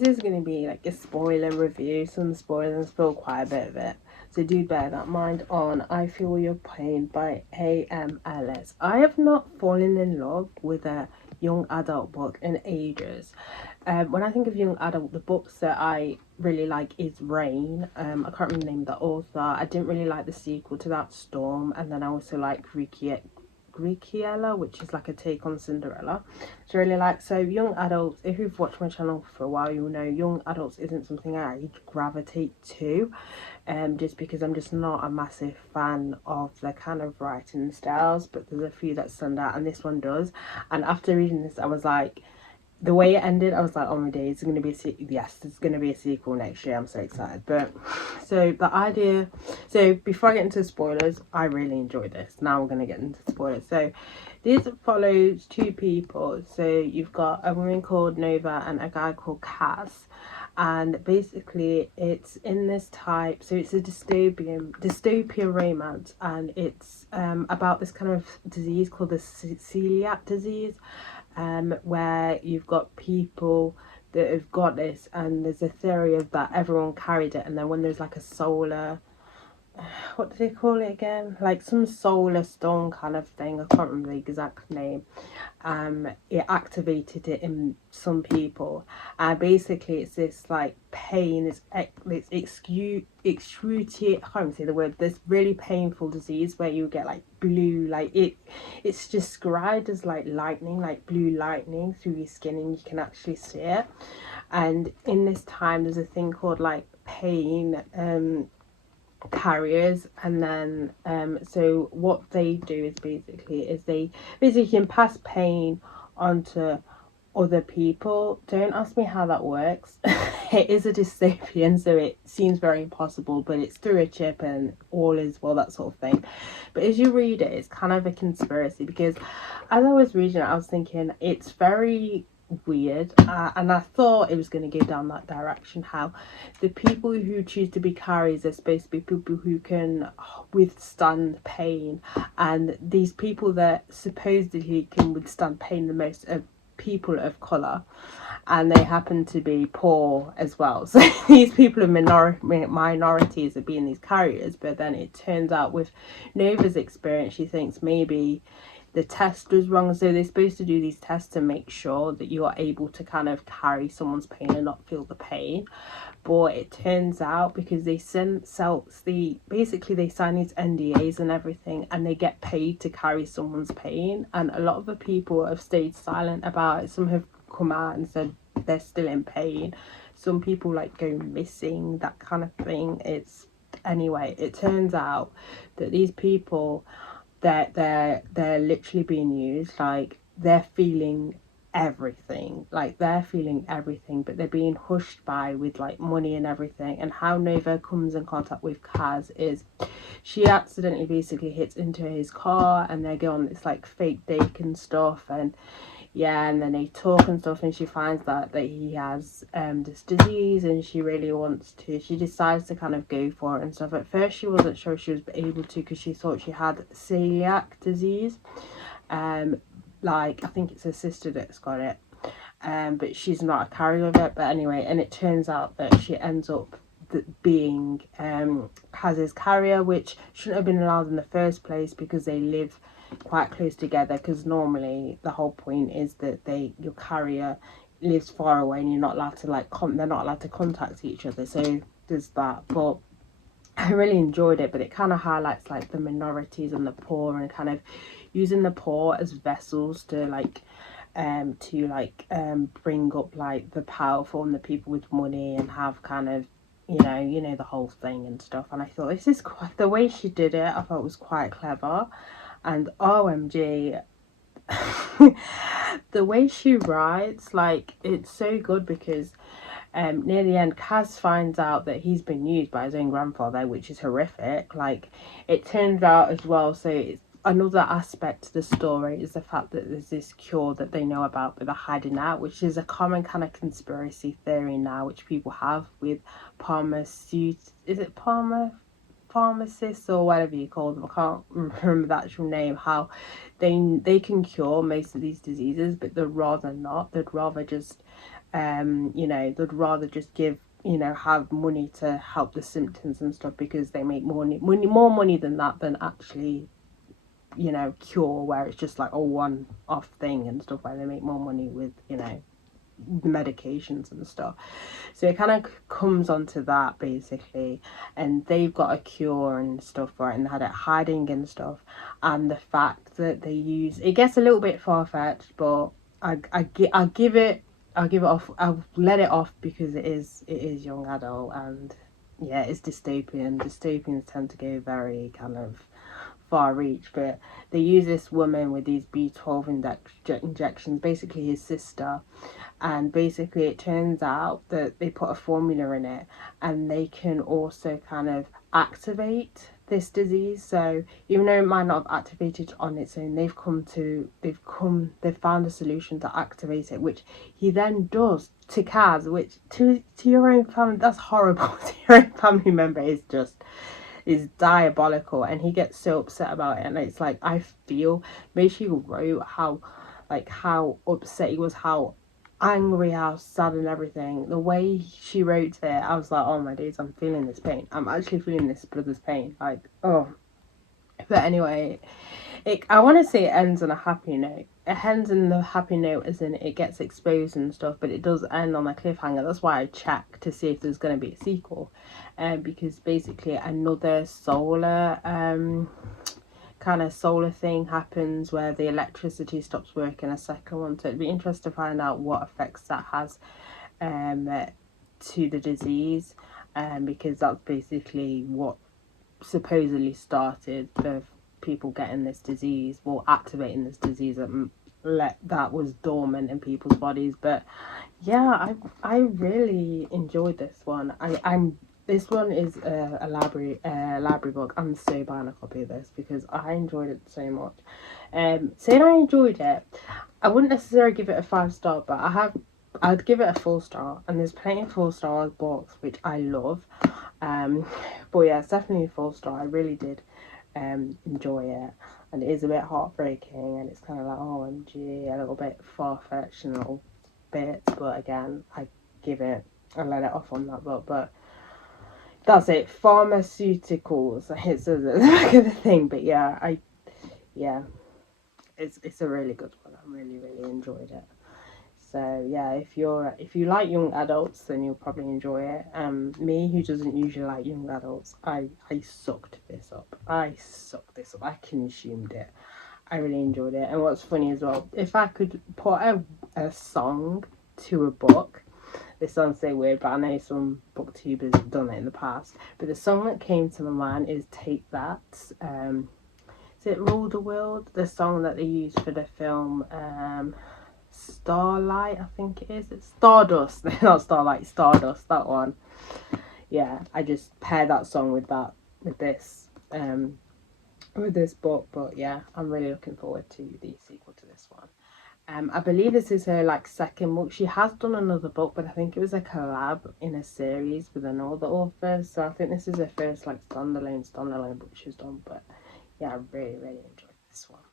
this is going to be like a spoiler review, some spoilers and spoil quite a bit of it. So do bear that in mind on I Feel Your Pain by Ellis. I have not fallen in love with a young adult book in ages. When I think of young adult, the books that I really like is Rain. I can't remember the name of the author. I didn't really like the sequel to that, Storm, and then I also like Greekiella, which is like a take on Cinderella. So I really like. So young adults, if you've watched my channel for a while, you'll know young adults isn't something I gravitate to, just because I'm just not a massive fan of the kind of writing styles, but there's a few that stand out, and this one does. And after reading this, I was like, the way it ended, I was like, oh my days, it's going to be yes, there's going to be a sequel next year. I'm so excited. But so the idea, so before I get into spoilers, I really enjoyed this. Now we're going to get into spoilers. So this follows two people. So you've got a woman called Nova and a guy called Cass, and basically it's in this type, so it's a dystopia romance, and it's about this kind of disease called the celiac disease, where you've got people that have got this, and there's a theory of that everyone carried it, and then when there's like a solar, what do they call it again, like some solar storm kind of thing, I can't remember the exact name, it activated it in some people, and basically it's this like pain, it's excruciating, I can't even say the word, this really painful disease where you get like blue, like it's described as like lightning, like blue lightning through your skin, and you can actually see it. And in this time there's a thing called like pain carriers, and then so what they do is they can pass pain onto other people. Don't ask me how that works. It is a dystopian, so it seems very impossible, but it's through a chip and all is well, that sort of thing. But as you read it, it's kind of a conspiracy, because as I was reading it, I was thinking it's very weird, and I thought it was going to go down that direction, how the people who choose to be carriers are supposed to be people who can withstand pain, and these people that supposedly can withstand pain the most are people of colour, and they happen to be poor as well. So these people are minorities of being these carriers. But then it turns out with Nova's experience, she thinks maybe the test was wrong, so they're supposed to do these tests to make sure that you are able to kind of carry someone's pain and not feel the pain. But it turns out, because they basically they sign these NDAs and everything, and they get paid to carry someone's pain, and a lot of the people have stayed silent about it. Some have come out and said they're still in pain, some people like go missing, that kind of thing. Anyway, it turns out that these people, they're literally being used, like they're feeling everything, but they're being hushed by with like money and everything. And how Nova comes in contact with Kaz is she accidentally basically hits into his car, and they go on this like fake date and stuff, and yeah, and then they talk and stuff, and she finds that he has this disease, and she decides to kind of go for it and stuff. At first she wasn't sure she was able to, because she thought she had celiac disease, like I think it's her sister that's got it, but she's not a carrier of it. But anyway, and it turns out that she ends up being Kaz's carrier, which shouldn't have been allowed in the first place, because they live quite close together, because normally the whole point is that your carrier lives far away, and you're not allowed to like they're not allowed to contact each other. So there's that. But I really enjoyed it, but it kind of highlights like the minorities and the poor, and kind of using the poor as vessels to bring up like the powerful and the people with money, and have kind of you know the whole thing and stuff. And I thought this is quite, the way she did it, I thought was quite clever. And OMG, the way she writes, like, it's so good, because near the end, Kaz finds out that he's been used by his own grandfather, which is horrific. Like, it turns out as well, so it's another aspect to the story is the fact that there's this cure that they know about, but they're hiding out, which is a common kind of conspiracy theory now, which people have with pharmacists or whatever you call them, I can't remember the actual name, how they can cure most of these diseases, but they'd rather not. They'd rather just You know, they'd rather just give, you know, have money to help the symptoms and stuff, because they make more money than that than actually, you know, cure, where it's just like a one off thing and stuff, where they make more money with, you know, the medications and stuff. So it kind of comes onto that basically, and they've got a cure and stuff for it, and they had it hiding and stuff. And the fact that they use it gets a little bit far fetched, but I'll give it, off. I'll let it off because it is young adult, and yeah, it's dystopian. Dystopians tend to go very kind of far reach, but they use this woman with these B12 injections, basically his sister, and basically it turns out that they put a formula in it, and they can also kind of activate this disease. So even though it might not have activated on its own, they've found a solution to activate it, which he then does to Kaz, which to your own family, that's horrible. To your own family member is diabolical, and he gets so upset about it. And it's like, I feel, she wrote how upset he was, how angry, how sad and everything. The way she wrote it, I was like, oh my days, I'm feeling this pain. I'm actually feeling this brother's pain. Like, oh. But anyway, I want to say it ends on a happy note. It ends in the happy note as in it gets exposed and stuff, but it does end on a cliffhanger. That's why I checked to see if there's going to be a sequel, because basically another solar kind of solar thing happens where the electricity stops working, a second one. So it'd be interesting to find out what effects that has to the disease, because that's basically what supposedly started the people getting this disease, or activating this disease that was dormant in people's bodies. But yeah, I really enjoyed this one. This one is a library book. I'm so buying a copy of this because I enjoyed it so much. Saying I enjoyed it, I wouldn't necessarily give it a 5-star, but I'd give it a 4-star, and there's plenty of 4-star books which I love. But yeah, it's definitely a 4-star. I really did enjoy it, and it is a bit heartbreaking, and it's kind of like, oh OMG, a little bit far-fetched and a little bit, but again, I let it off on that book. But that's it, pharmaceuticals, it says at the back of the thing. But yeah, it's a really good one. I really enjoyed it. So yeah, if you like young adults, then you'll probably enjoy it. Me, who doesn't usually like young adults, I sucked this up. I consumed it. I really enjoyed it. And what's funny as well, if I could put a song to a book, this sounds so weird, but I know some booktubers have done it in the past. But the song that came to my mind is "Take That." Is it "Rule the World"? The song that they used for the film. Starlight, I think it is. It's Stardust, not Starlight, Stardust. That one. Yeah, I just paired that song with this book. But yeah, I'm really looking forward to the sequel to this one. I believe this is her second book. She has done another book, but I think it was a collab in a series with another author. So I think this is her first standalone book she's done. But yeah, I really enjoyed this one.